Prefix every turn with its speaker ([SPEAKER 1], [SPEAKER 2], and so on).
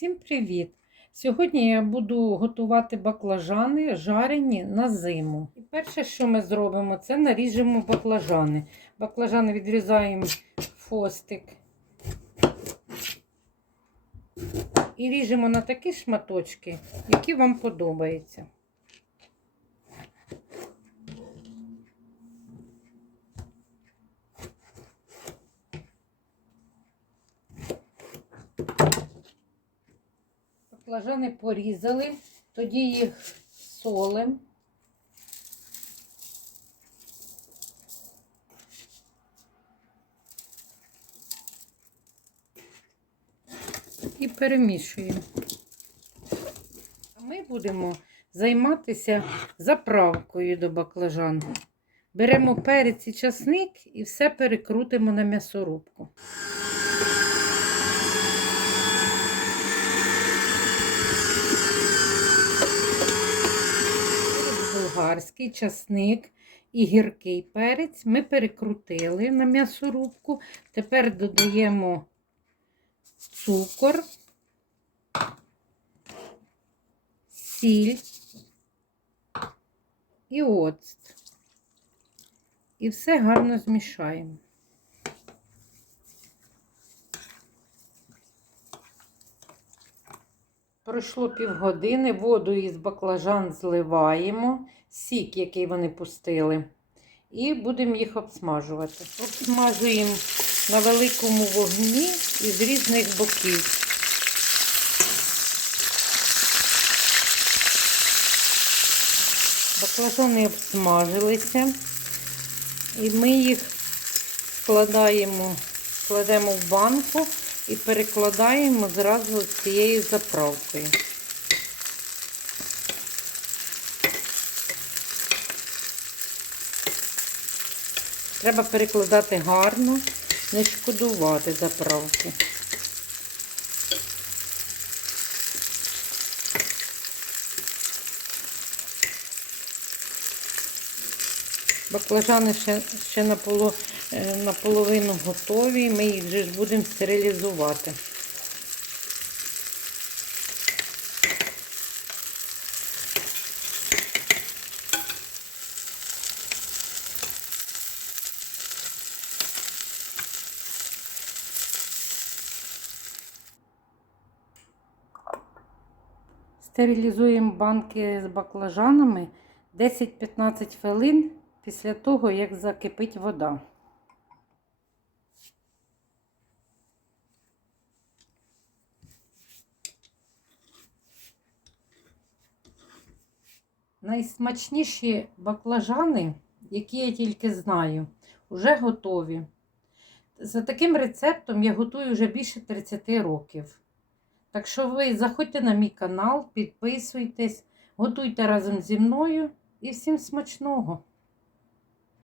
[SPEAKER 1] Всім привіт! Сьогодні я буду готувати баклажани жарені на зиму. І перше, що ми зробимо, це наріжемо баклажани. Баклажани відрізаємо фостик і ріжемо на такі шматочки, які вам подобаються. Баклажани порізали, тоді їх солимо. І перемішуємо. Ми будемо займатися заправкою до баклажан. Беремо перець і часник і все перекрутимо на м'ясорубку. Болгарський часник і гіркий перець ми перекрутили на м'ясорубку. Тепер додаємо цукор, сіль і оцт. І все гарно змішаємо. Пройшло півгодини, воду із баклажан зливаємо, сік, який вони пустили, і будемо їх обсмажувати. Обсмажуємо на великому вогні із різних боків. Баклажани обсмажилися, і ми їх складаємо, складемо в банку і перекладаємо зразу цією заправкою. Треба перекладати гарно, не шкодувати заправки. Баклажани ще, ще е, наполовину готові, ми їх вже будемо стерилізувати. Стерилізуємо банки з баклажанами 10-15 хвилин після того, як закипить вода. Найсмачніші баклажани, які я тільки знаю, вже готові. За таким рецептом я готую вже більше 30 років. Так що ви заходьте на мій канал, підписуйтесь, готуйте разом зі мною і всім смачного!